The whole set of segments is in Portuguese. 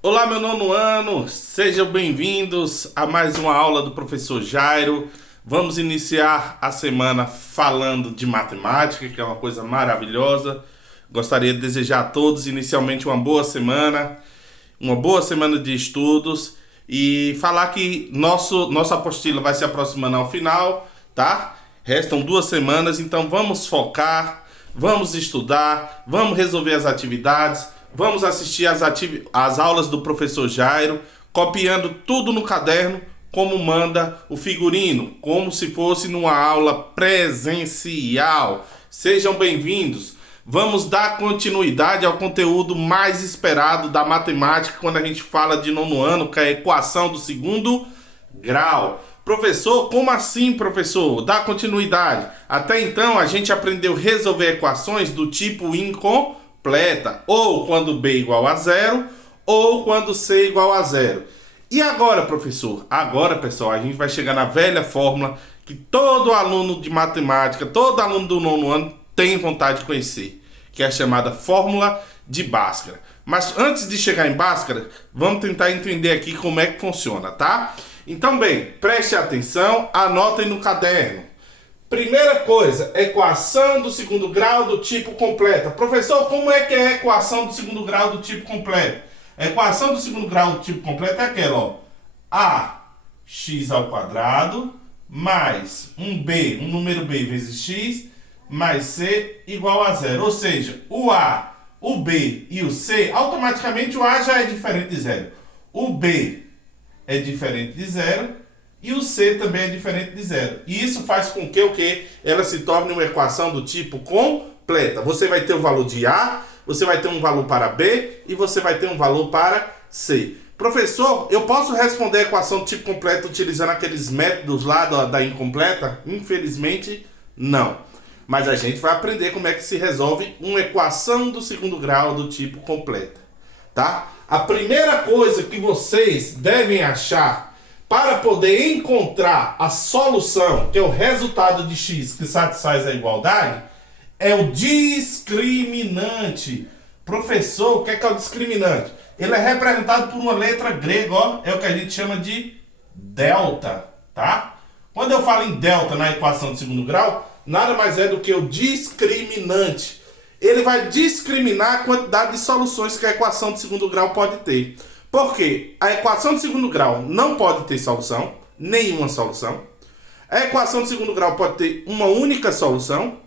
Olá, meu nono ano, sejam bem-vindos a mais uma aula do professor Jairo. Vamos iniciar a semana falando de matemática, que é uma coisa maravilhosa. Gostaria de desejar a todos inicialmente uma boa semana de estudos e falar que nossa apostila vai se aproximando ao final, tá? Restam 2 semanas, então vamos focar, vamos estudar, vamos resolver as atividades, vamos assistir as aulas do professor Jairo, copiando tudo no caderno, como manda o figurino, como se fosse numa aula presencial. Sejam bem-vindos. Vamos dar continuidade ao conteúdo mais esperado da matemática quando a gente fala de nono ano, que é a equação do segundo grau. Professor, como assim, professor? Dá continuidade. Até então a gente aprendeu a resolver equações do tipo incompleta, ou quando b igual a zero, ou quando c igual a zero. E agora, professor? Agora, pessoal, a gente vai chegar na velha fórmula que todo aluno de matemática, todo aluno do nono ano tem vontade de conhecer, que é a chamada fórmula de Bhaskara. Mas antes de chegar em Bhaskara, vamos tentar entender aqui como é que funciona, tá? Então, bem, preste atenção, anotem no caderno. Primeira coisa, equação do segundo grau do tipo completa. Professor, como é que é a equação do segundo grau do tipo completo? A equação do segundo grau do tipo completo é aquela, ó. Ax ao quadrado mais um número b vezes x, mais c igual a zero. Ou seja, o a, o b e o c, automaticamente o a já é diferente de zero. O b é diferente de zero e o c também é diferente de zero. E isso faz com que o quê? Ela se torne uma equação do tipo completa. Você vai ter o valor de a, você vai ter um valor para b e você vai ter um valor para c. Professor, eu posso responder a equação do tipo completo utilizando aqueles métodos lá da incompleta? Infelizmente, não. Mas a gente vai aprender como é que se resolve uma equação do segundo grau do tipo completa, tá? A primeira coisa que vocês devem achar para poder encontrar a solução, que é o resultado de x que satisfaz a igualdade, é o discriminante. Professor, o que é o discriminante? Ele é representado por uma letra grega, ó, é o que a gente chama de delta, tá? Quando eu falo em delta na equação de segundo grau, nada mais é do que o discriminante. Ele vai discriminar a quantidade de soluções que a equação de segundo grau pode ter. Por quê? A equação de segundo grau não pode ter solução, nenhuma solução. A equação de segundo grau pode ter uma única solução.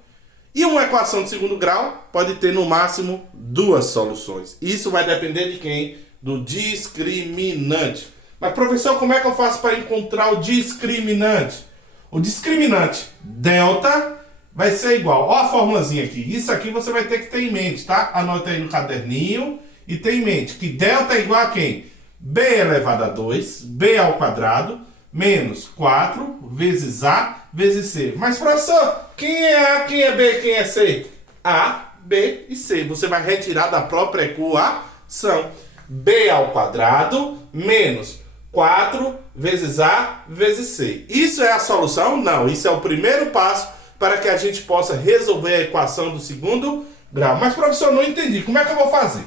E uma equação de segundo grau pode ter no máximo 2 soluções. Isso vai depender de quem? Do discriminante. Mas professor, como é que eu faço para encontrar o discriminante? O discriminante delta vai ser igual. Ó a formulazinha aqui. Isso aqui você vai ter que ter em mente, tá? Anota aí no caderninho e tenha em mente que delta é igual a quem? B elevado a 2, b ao quadrado, menos 4 vezes a vezes c. Mas professor, quem é a, quem é b, quem é c? A, b e c. Você vai retirar da própria equação. B ao quadrado menos 4 vezes a vezes c. Isso é a solução? Não. Isso é o primeiro passo para que a gente possa resolver a equação do segundo grau. Mas professor, não entendi. Como é que eu vou fazer?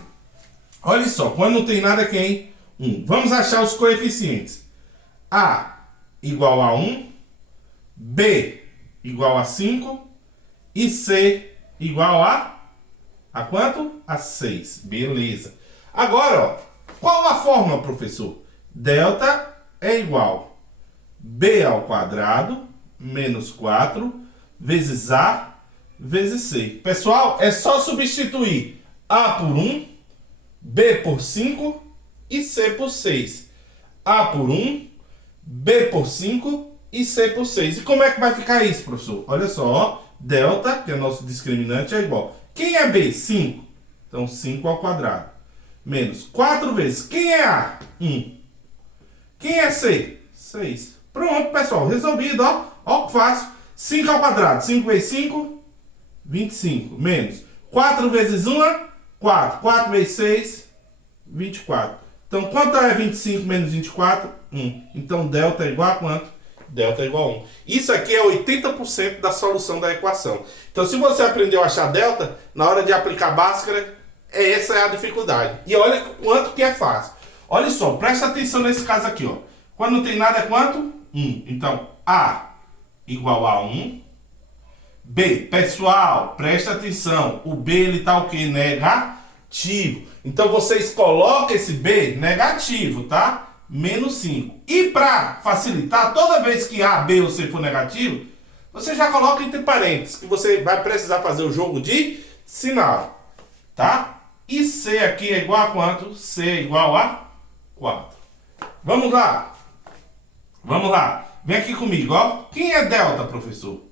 Olha só, quando não tem nada quem? 1. Vamos achar os coeficientes. A igual a 1, B igual a 5 e C igual a quanto? A 6. Beleza. Agora, ó, qual a fórmula, professor? Delta é igual B ao quadrado menos 4 vezes A vezes C. Pessoal, é só substituir A por 1, B por 5 e C por 6. A por 1, B por 5 e C por 6. E como é que vai ficar isso, professor? Olha só, ó, delta, que é o nosso discriminante, é igual. Quem é B? 5. Então, 5 ao quadrado. Menos 4 vezes. Quem é A? 1. Quem é C? 6. Pronto, pessoal, resolvido, ó. Ó que fácil. 5 ao quadrado. 5 vezes 5, 25. Menos 4 vezes 1, 4. 4 vezes 6, 24. Então, quanto é 25 menos 24? 1. Então, delta é igual a quanto? Delta é igual a 1. Isso aqui é 80% da solução da equação. Então, se você aprendeu a achar delta, na hora de aplicar Bhaskara, essa é a dificuldade. E olha quanto que é fácil. Olha só, presta atenção nesse caso aqui, ó. Quando não tem nada é quanto? 1. Então, A igual a 1. B, pessoal, presta atenção. O B, ele tá o quê? Negativo. Então, vocês colocam esse B negativo, tá? Menos 5. E para facilitar, toda vez que A, B ou C for negativo, você já coloca entre parênteses, que você vai precisar fazer o jogo de sinal, tá? E C aqui é igual a quanto? C é igual a 4. Vamos lá. Vamos lá. Vem aqui comigo, ó. Quem é delta, professor?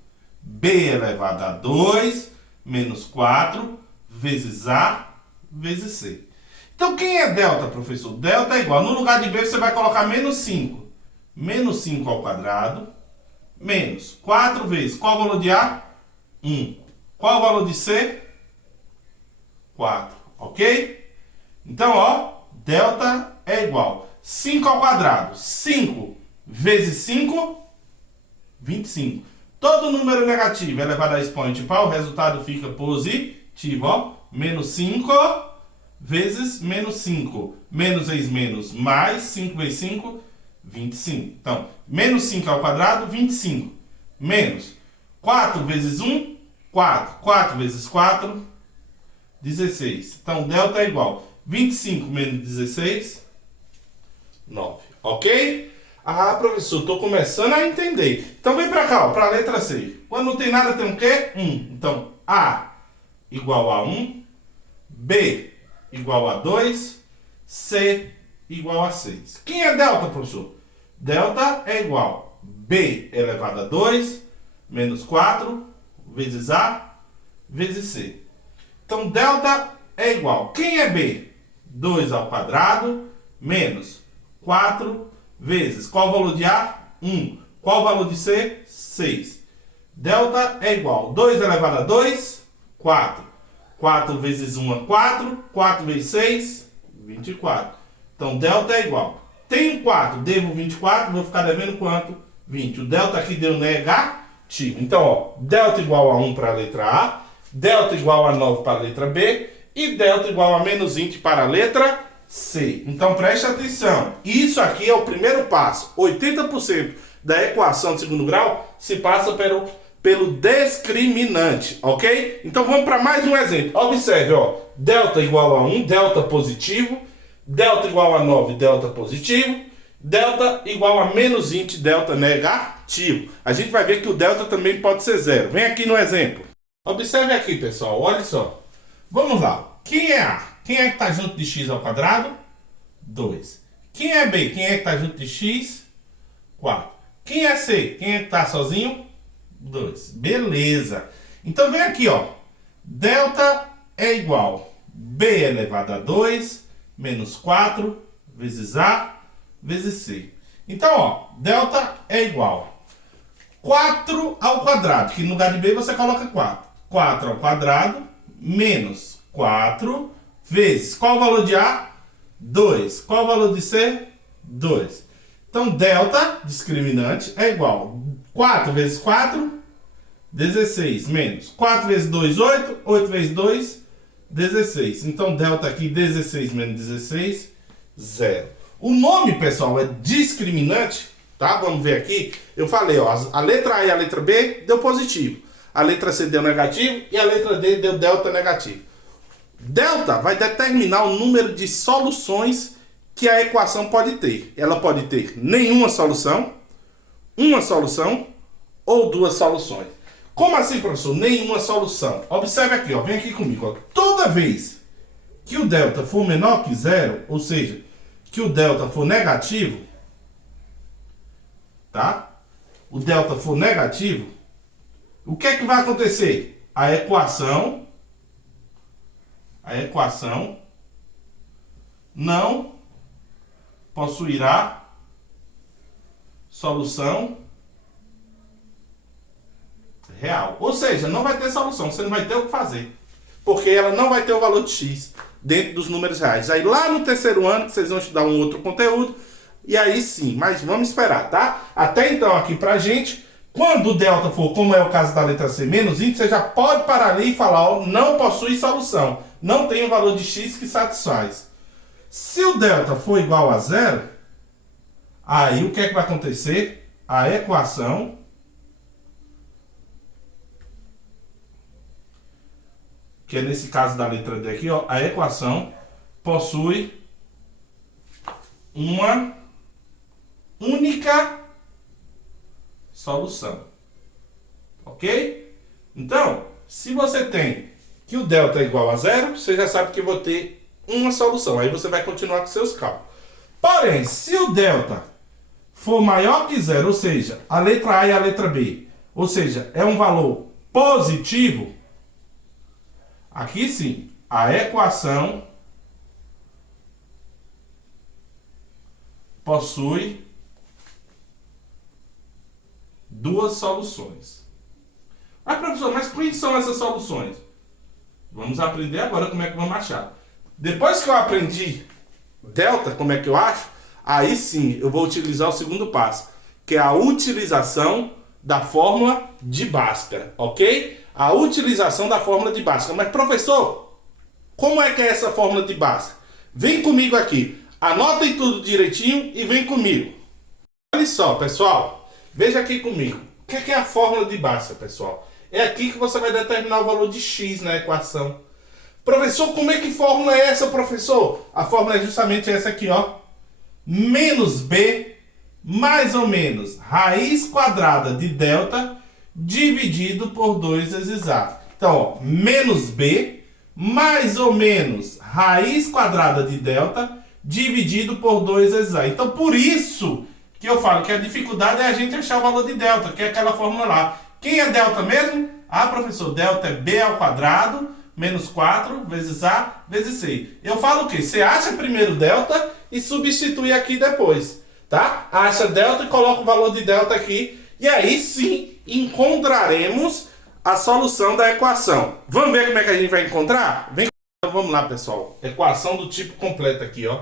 B elevado a 2 menos 4 vezes A vezes C. Então, quem é delta, professor? Delta é igual. No lugar de B, você vai colocar menos 5. Menos 5 ao quadrado. Menos 4 vezes. Qual o valor de A? 1. Qual o valor de C? 4. Ok? Então, ó. Delta é igual. 5 ao quadrado. 5 vezes 5, 25. Todo número negativo elevado a expoente par, o resultado fica positivo, ó. Menos 5 vezes menos 5. Menos vezes menos, mais 5 vezes 5, 25. Então, menos 5 ao quadrado, 25. Menos 4 vezes 1, 4. 4 vezes 4, 16. Então, delta é igual. 25 menos 16, 9. Ok? Ah, professor, estou começando a entender. Então, vem para cá, para a letra C. Quando não tem nada, tem o quê? 1. Então, A igual a 1. B igual a 2. C igual a 6. Quem é delta, professor? Delta é igual a B elevado a 2 menos 4 vezes A vezes C. Então, delta é igual. Quem é B? 2 ao quadrado menos 4 vezes. Qual o valor de A? 1. Qual o valor de C? 6. Delta é igual. 2 elevado a 2, 4. 4 vezes 1 é 4. 4 vezes 6, 24. Então, delta é igual. Tenho 4, devo 24, vou ficar devendo quanto? 20. O delta aqui deu negativo. Então, ó, delta igual a 1 para a letra A, delta igual a 9 para a letra B e delta igual a menos 20 para a letra C. Então, preste atenção. Isso aqui é o primeiro passo. 80% da equação de segundo grau se passa pelo discriminante, ok? Então, vamos para mais um exemplo. Observe, ó. Delta igual a 1, delta positivo. Delta igual a 9, delta positivo. Delta igual a menos 20, delta negativo. A gente vai ver que o delta também pode ser zero. Vem aqui no exemplo. Observe aqui, pessoal. Olha só. Vamos lá. Quem é A? Quem é que está junto de x ao quadrado? 2. Quem é B? Quem é que está junto de x? 4. Quem é C? Quem é que está sozinho? 2. Beleza. Então, vem aqui, ó. Delta é igual a B elevado a 2 menos 4 vezes A vezes C. Então, ó, delta é igual a 4 ao quadrado, que no lugar de B você coloca 4. 4 ao quadrado menos 4 vezes. Qual o valor de A? 2. Qual o valor de C? 2. Então, delta, discriminante, é igual a 4 vezes 4, 16, menos 4 vezes 2, 8. 8 vezes 2, 16. Então, delta aqui, 16 menos 16, 0. O nome, pessoal, é discriminante, tá? Vamos ver aqui. Eu falei, ó, a letra A e a letra B deu positivo. A letra C deu negativo e a letra D deu delta negativo. Delta vai determinar o número de soluções que a equação pode ter. Ela pode ter nenhuma solução, uma solução ou duas soluções. Como assim, professor? Nenhuma solução. Observe aqui, ó, vem aqui comigo. Ó. Toda vez que o delta for menor que zero, ou seja, que o delta for negativo, tá? O delta for negativo, o que é que vai acontecer? A equação não possuirá solução real. Ou seja, não vai ter solução, você não vai ter o que fazer. Porque ela não vai ter o valor de x dentro dos números reais. Aí lá no terceiro ano, vocês vão estudar um outro conteúdo, e aí sim, mas vamos esperar, tá? Até então aqui pra gente, quando o delta for, como é o caso da letra C, menos 20, você já pode parar ali e falar, ó, não possui solução. Não tem o valor de x que satisfaz. Se o delta for igual a zero, aí o que é que vai acontecer? A equação que é nesse caso da letra D aqui, ó, a equação possui uma única solução. Ok? Então, se você tem que o delta é igual a zero, você já sabe que vou ter uma solução. Aí você vai continuar com seus cálculos. Porém, se o delta for maior que zero, ou seja, a letra A e a letra B, ou seja, é um valor positivo, aqui sim, a equação possui duas soluções. Ah, professor, mas quais são essas soluções? Vamos aprender agora como é que vamos achar. Depois que eu aprendi delta, como é que eu acho, aí sim eu vou utilizar o segundo passo, que é a utilização da fórmula de Bhaskara, ok? A utilização da fórmula de Bhaskara. Mas professor, como é que é essa fórmula de Bhaskara? Vem comigo aqui. Anotem tudo direitinho e vem comigo. Olha só, pessoal. Veja aqui comigo. O que é a fórmula de Bhaskara, pessoal? É aqui que você vai determinar o valor de x na equação. Professor, como é que fórmula é essa, professor? A fórmula é justamente essa aqui, ó. Menos b mais ou menos raiz quadrada de delta dividido por 2 vezes a. Então, ó, menos b mais ou menos raiz quadrada de delta dividido por 2 vezes a. Então, por isso que eu falo que a dificuldade é a gente achar o valor de delta, que é aquela fórmula lá. Quem é delta mesmo? Ah, professor, delta é b ao quadrado menos 4 vezes a vezes c. Eu falo o quê? Você acha primeiro delta e substitui aqui depois, tá? Acha delta e coloca o valor de delta aqui. E aí sim encontraremos a solução da equação. Vamos ver como é que a gente vai encontrar? Vem. Então, vamos lá, pessoal. Equação do tipo completo aqui, ó.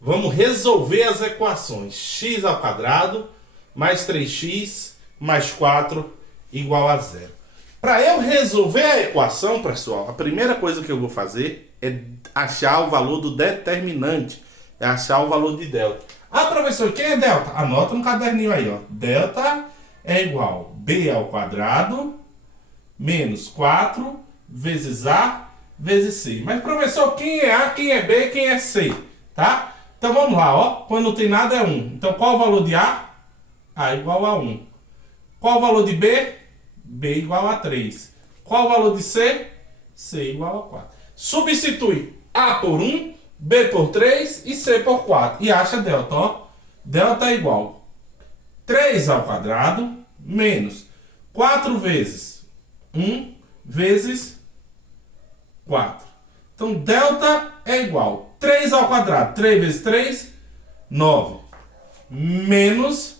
Vamos resolver as equações. X ao quadrado mais 3x mais 4 igual a zero. Para eu resolver a equação, pessoal, a primeira coisa que eu vou fazer é achar o valor do determinante. É achar o valor de delta. Ah, professor, quem é delta? Anota no caderninho aí, ó. Delta é igual a b ao quadrado menos 4 vezes a vezes c. Mas, professor, quem é a, quem é b, quem é c? Tá? Então, vamos lá, ó. Quando não tem nada é 1. Então, qual o valor de a? A igual a 1. Qual o valor de b? B igual a 3. Qual o valor de C? C igual a 4. Substitui A por 1, B por 3 e C por 4. E acha delta, ó. Delta é igual a 3 ao quadrado menos 4 vezes 1 vezes 4. Então, delta é igual a 3 ao quadrado. 3 vezes 3, 9. Menos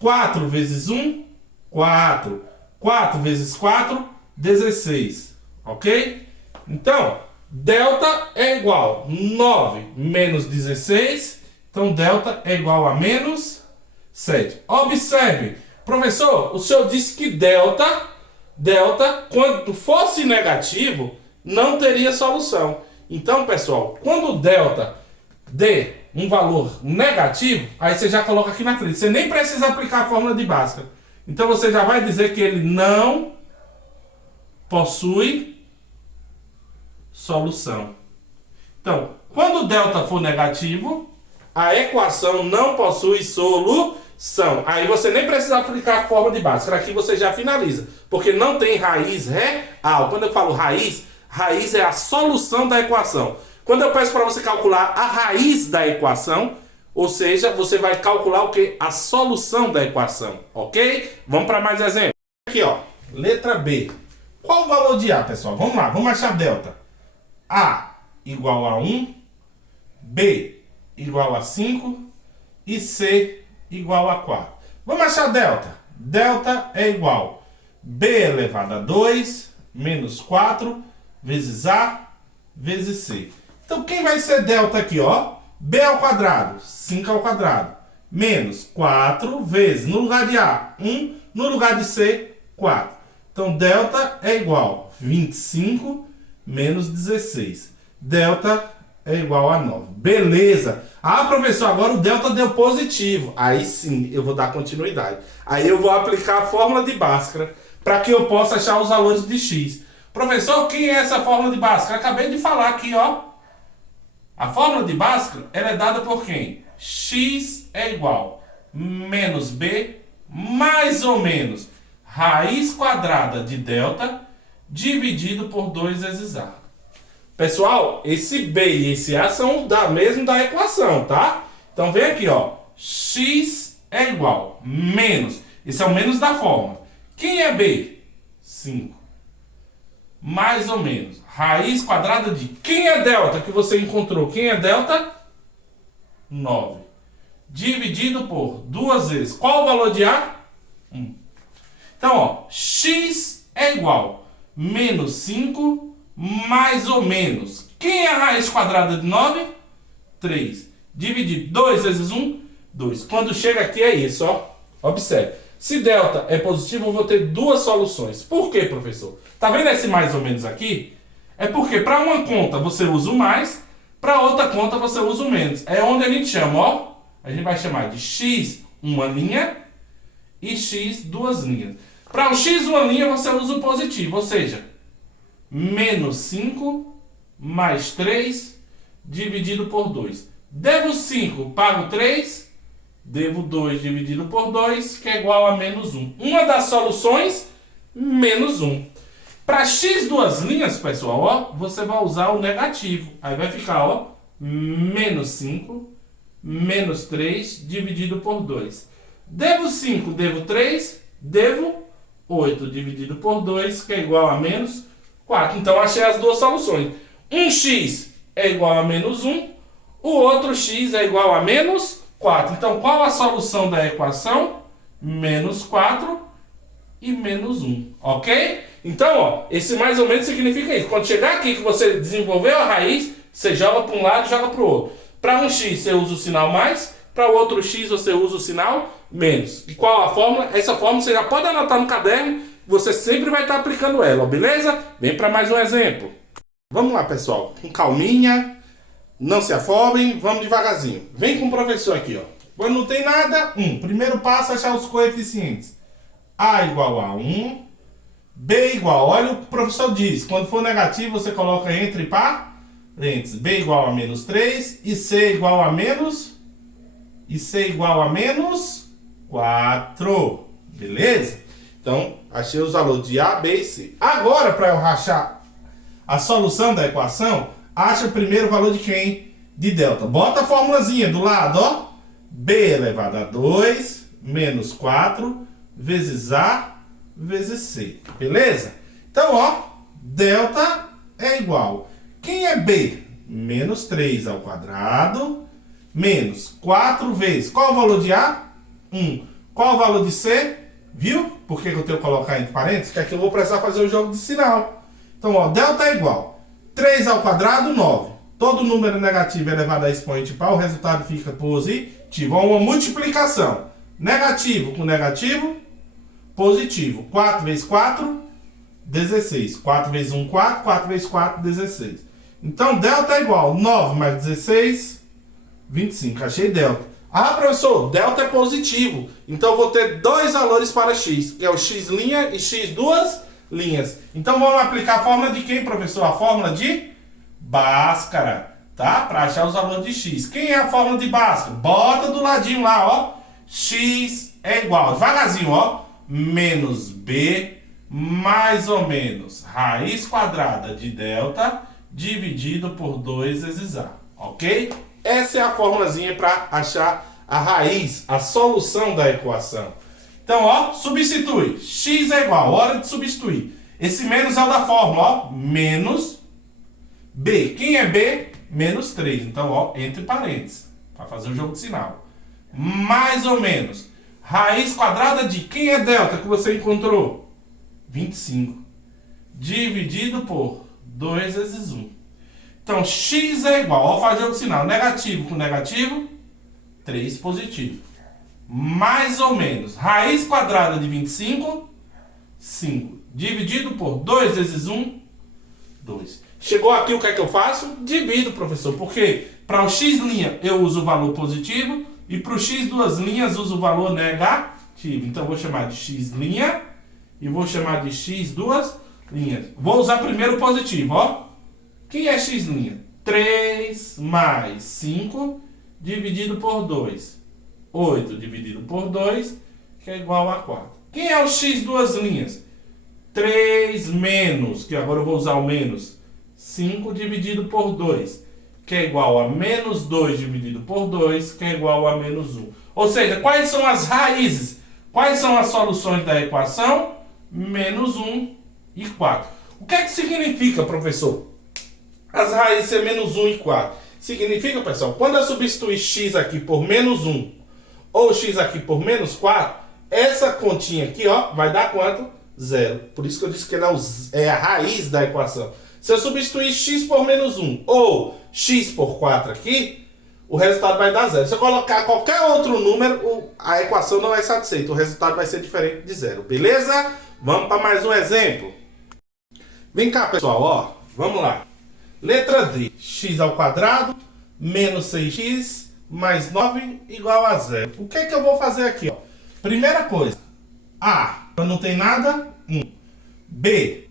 4 vezes 1, 4. 4 vezes 4, 16. Ok? Então, delta é igual a 9 menos 16. Então, delta é igual a menos 7. Observe, professor, o senhor disse que delta, quando fosse negativo, não teria solução. Então, pessoal, quando o delta dê um valor negativo, aí você já coloca aqui na frente. Você nem precisa aplicar a fórmula de Bhaskara. Então você já vai dizer que ele não possui solução. Então, quando o delta for negativo, a equação não possui solução. Aí você nem precisa aplicar a fórmula de Bhaskara. Aqui você já finaliza. Porque não tem raiz real. Quando eu falo raiz, raiz é a solução da equação. Quando eu peço para você calcular a raiz da equação, ou seja, você vai calcular o que? A solução da equação, ok? Vamos para mais exemplo. Aqui, ó, letra B. Qual o valor de A, pessoal? Vamos lá, vamos achar delta. A igual a 1, B igual a 5 e C igual a 4. Vamos achar delta. Delta é igual a B elevado a 2 menos 4 vezes A vezes C. Então, quem vai ser delta aqui, ó? B ao quadrado, 5 ao quadrado, menos 4 vezes, no lugar de A, 1, no lugar de C, 4. Então, delta é igual a 25 menos 16. Delta é igual a 9. Beleza. Ah, professor, agora o delta deu positivo. Aí sim, eu vou dar continuidade. Aí eu vou aplicar a fórmula de Bhaskara para que eu possa achar os valores de x. Professor, quem é essa fórmula de Bhaskara? Acabei de falar aqui, ó. A fórmula de Bhaskara, ela é dada por quem? X é igual menos b mais ou menos raiz quadrada de delta dividido por 2 vezes a. Pessoal, esse b e esse a são mesmo da equação, tá? Então vem aqui, ó. X é igual menos. Esse é o menos da fórmula. Quem é b? 5. Mais ou menos raiz quadrada de... Quem é delta que você encontrou? Quem é delta? 9. Dividido por 2 vezes. Qual o valor de a? 1. Então, ó, x é igual menos 5 mais ou menos. Quem é a raiz quadrada de 9? 3. Dividido 2 vezes 1? 2. Quando chega aqui é isso, ó. Observe. Se delta é positivo, eu vou ter duas soluções. Por quê, professor? Tá vendo esse mais ou menos aqui? É porque para uma conta você usa o mais, para outra conta você usa o menos. É onde a gente chama, ó. A gente vai chamar de x uma linha e x duas linhas. Para o x uma linha você usa o positivo, ou seja, menos 5 mais 3 dividido por 2. Devo 5, pago 3, devo 2 dividido por 2, que é igual a menos 1. Uma das soluções, menos 1. Para x duas linhas, pessoal, ó, você vai usar o negativo. Aí vai ficar, ó, menos 5, menos 3 dividido por 2. Devo 5, devo 3, devo 8 dividido por 2, que é igual a menos 4. Então, achei as duas soluções. Um x é igual a menos 1, o outro x é igual a menos 4. Então, qual a solução da equação? Menos 4 e menos 1, ok? Então, ó, esse mais ou menos significa isso. Quando chegar aqui que você desenvolveu a raiz, você joga para um lado e joga para o outro. Para um x você usa o sinal mais, para o outro x você usa o sinal menos. E qual a fórmula? Essa fórmula você já pode anotar no caderno, você sempre vai estar aplicando ela, beleza? Vem para mais um exemplo. Vamos lá, pessoal, com calminha, não se afobem, vamos devagarzinho. Vem com o professor aqui, ó. Quando não tem nada, 1. Primeiro passo, achar os coeficientes. A igual a 1, B igual, olha o que o professor diz, quando for negativo você coloca entre parênteses, B igual a menos 3 e C igual a menos 4, beleza? Então, achei os valores de A, B e C. Agora, para eu achar a solução da equação, acha primeiro o valor de quem? De delta. Bota a formulazinha do lado, ó. B elevado a 2 menos 4 vezes A vezes C, beleza? Então, ó, delta é igual. Quem é B? Menos 3 ao quadrado, menos 4 vezes. Qual o valor de A? 1. Qual o valor de C? Viu? Por que eu tenho que colocar entre parênteses? Que aqui eu vou precisar fazer o jogo de sinal. Então, ó, delta é igual. 3 ao quadrado, 9. Todo número negativo elevado a expoente par, o resultado fica positivo. Ó, uma multiplicação. Negativo com negativo, positivo. 4 vezes 4, 16. 4 vezes 1, 4. 4 vezes 4, 16. Então, delta é igual. 9 mais 16, 25. Achei delta. Ah, professor, delta é positivo. Então, eu vou ter dois valores para x, que é o x' e x duas linhas. Então, vamos aplicar a fórmula de quem, professor? A fórmula de Bhaskara, tá? Para achar os valores de x. Quem é a fórmula de Bhaskara? Bota do ladinho lá, ó. X é igual, devagarzinho, ó. Menos b mais ou menos raiz quadrada de delta dividido por 2 vezes a, ok? Essa é a formulazinha para achar a raiz, a solução da equação. Então, ó, substitui. X é igual, hora de substituir. Esse menos é o da fórmula, ó, menos b. Quem é b? Menos 3. Então, ó, entre parênteses, para fazer o jogo de sinal. Mais ou menos. Raiz quadrada de quem é delta que você encontrou? 25. Dividido por 2 vezes 1. Então, x é igual, ó, faz o jogo de sinal. Negativo com negativo, 3 positivo. Mais ou menos. Raiz quadrada de 25, 5. Dividido por 2 vezes 1, 2. Chegou aqui, o que é que eu faço? Divido, professor, porque para o x' eu uso o valor positivo e para o x duas linhas uso o valor negativo. Então eu vou chamar de x' e vou chamar de x duas linhas. Vou usar primeiro o positivo, ó. Quem é x'? 3 mais 5 dividido por 2. 8 dividido por 2, que é igual a 4. Quem é o x duas linhas? 3 menos, que agora eu vou usar o menos, 5 dividido por 2, que é igual a menos 2 dividido por 2, que é igual a menos 1. Ou seja, quais são as raízes? Quais são as soluções da equação? Menos 1 e 4. O que é que significa, professor? As raízes ser menos 1 e 4. Significa, pessoal, quando eu substituir x aqui por menos 1 ou x aqui por menos 4, essa continha aqui, ó, vai dar quanto? 0. Por isso que eu disse que ela é a raiz da equação. Se eu substituir x por menos 1 ou x por 4 aqui, o resultado vai dar 0. Se eu colocar qualquer outro número, a equação não é satisfeita. O resultado vai ser diferente de 0. Beleza? Vamos para mais um exemplo. Vem cá, pessoal, ó. Vamos lá. Letra D. X ao quadrado menos 6x mais 9 igual a 0. O que é que eu vou fazer aqui, ó? Primeira coisa. A, não tem nada, 1. B,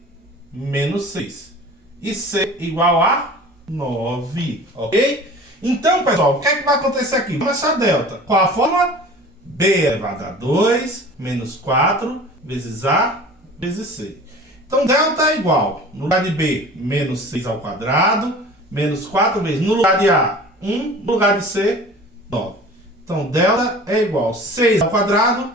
menos 6. E C igual a 9. Ok? Então, pessoal, o que é que vai acontecer aqui? Vamos achar delta. Qual a fórmula? B elevado a 2 menos 4 vezes A vezes C. Então, delta é igual, no lugar de B, menos 6 ao quadrado, menos 4 vezes, no lugar de A, 1, no lugar de C, 9. Então, delta é igual 6 ao quadrado,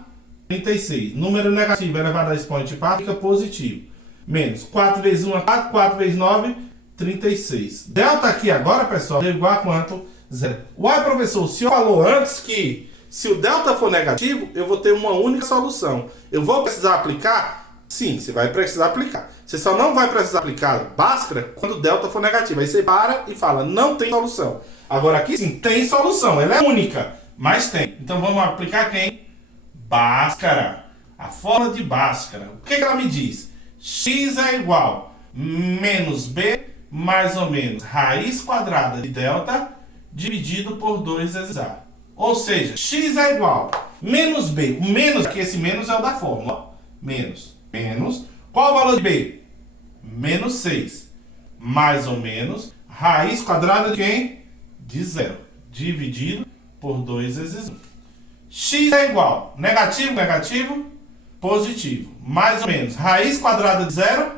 36. Número negativo elevado a expoente par fica positivo. Menos 4 vezes 1 é 4, 4 vezes 9, 36. Delta aqui agora, pessoal, é igual a quanto? 0. Uai, professor, o senhor falou antes que se o delta for negativo, eu vou ter uma única solução. Eu vou precisar aplicar? Sim, você vai precisar aplicar. Você só não vai precisar aplicar Bhaskara quando o delta for negativo. Aí você para e fala, não tem solução. Agora aqui sim, tem solução. Ela é única, mas tem. Então vamos aplicar quem? Bhaskara. A fórmula de Bhaskara. O que ela me diz? X é igual menos B mais ou menos raiz quadrada de delta dividido por 2 vezes A. Ou seja, X é igual menos B. O menos aqui, esse menos é o da fórmula. Menos. Qual o valor de B? Menos 6. Mais ou menos raiz quadrada de quem? De 0. Dividido por 2 vezes 1. X é igual negativo, positivo. Mais ou menos raiz quadrada de 0,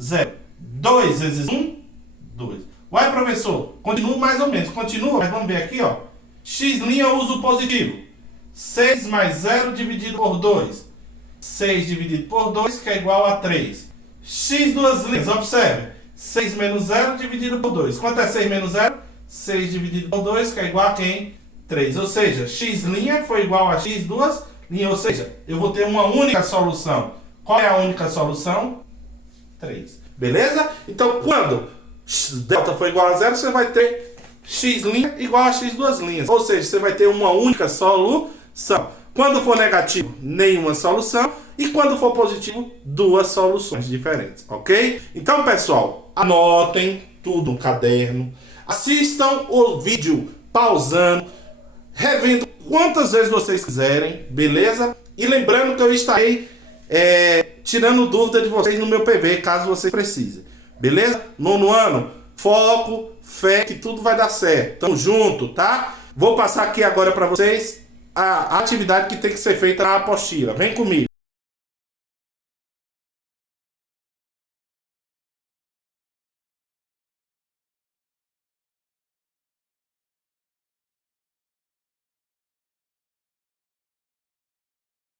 0. 2 vezes 1, 2. Uai, professor, continua mais ou menos. Continua, mas vamos ver aqui, ó. X' eu uso positivo. 6 mais 0 dividido por 2. 6 dividido por 2, que é igual a 3. X duas linhas, observe. 6 menos 0 dividido por 2. Quanto é 6 menos 0? 6 dividido por 2, que é igual a quem? 3. Ou seja, x' foi igual a x duas linhas. Ou seja, eu vou ter uma única solução. Qual é a única solução? 3. Beleza? Então, quando delta for igual a 0, você vai ter x' igual a x duas linhas. Ou seja, você vai ter uma única solução. Quando for negativo, nenhuma solução. E quando for positivo, duas soluções diferentes, ok? Então, pessoal, anotem tudo no caderno. Assistam o vídeo pausando, revendo quantas vezes vocês quiserem, beleza? E lembrando que eu estarei tirando dúvida de vocês no meu PV, caso vocês precisem. Beleza? Nono ano, foco, fé, que tudo vai dar certo. Tamo junto, tá? Vou passar aqui agora para vocês a atividade que tem que ser feita na apostila. Vem comigo.